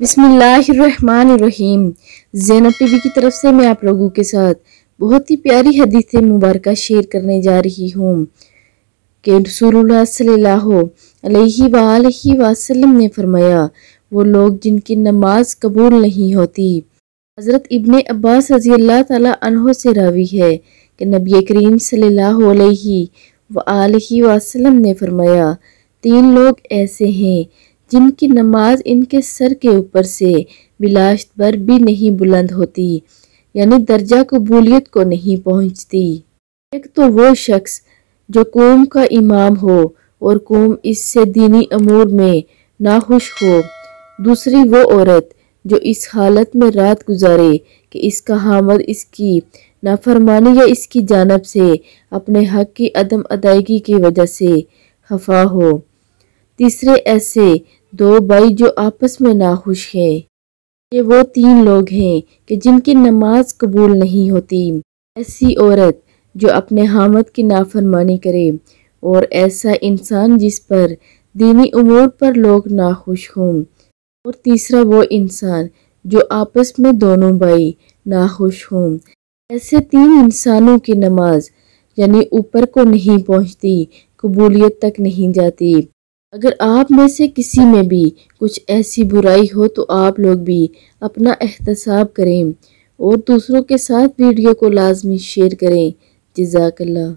بسم اللہ الرحمن الرحیم۔ زینب ٹی وی کی طرف سے میں آپ لوگوں کے ساتھ بہت ہی پیاری حدیث مبارکہ شیئر کرنے جا رہی ہوں کہ رسول اللہ صلی اللہ علیہ وآلہ وسلم نے فرمایا، وہ لوگ جن کی نماز قبول نہیں ہوتی۔ حضرت ابن عباس رضی اللہ تعالیٰ عنہ سے راوی ہے کہ نبی کریم صلی اللہ علیہ وآلہ وسلم نے فرمایا، 3 لوگ ایسے ہیں جن کی نماز ان کے سر کے اوپر سے بلاشت بر بھی نہیں بلند ہوتی، یعنی درجہ قبولیت کو نہیں پہنچتی۔ ایک تو وہ شخص جو قوم کا امام ہو اور قوم اس سے دینی امور میں ناخوش ہو، دوسری وہ عورت جو اس حالت میں رات گزارے کہ اس کا خاوند اس کی نافرمانی یا اس کی جانب سے اپنے حق کی عدم ادائیگی کی وجہ سے خفا ہو۔ تیسرے ایسے 2 بھائی جو آپس میں ناخوش ہیں۔ یہ وہ 3 لوگ ہیں کہ جن کی نماز قبول نہیں ہوتی۔ ایسی عورت جو اپنے خاوند کی نافرمانی کرے، اور ایسا انسان جس پر دینی امور پر لوگ ناخوش ہوں، اور تیسرا وہ انسان جو آپس میں دونوں بھائی ناخوش ہوں۔ ایسے 3 انسانوں کی نماز یعنی اوپر کو نہیں پہنچتی، قبولیت تک نہیں جاتی۔ اگر آپ میں سے کسی میں بھی کچھ ایسی برائی ہو تو آپ لوگ بھی اپنا احتساب کریں اور دوسروں کے ساتھ ویڈیو کو لازمی شیئر کریں۔ جزاک اللہ۔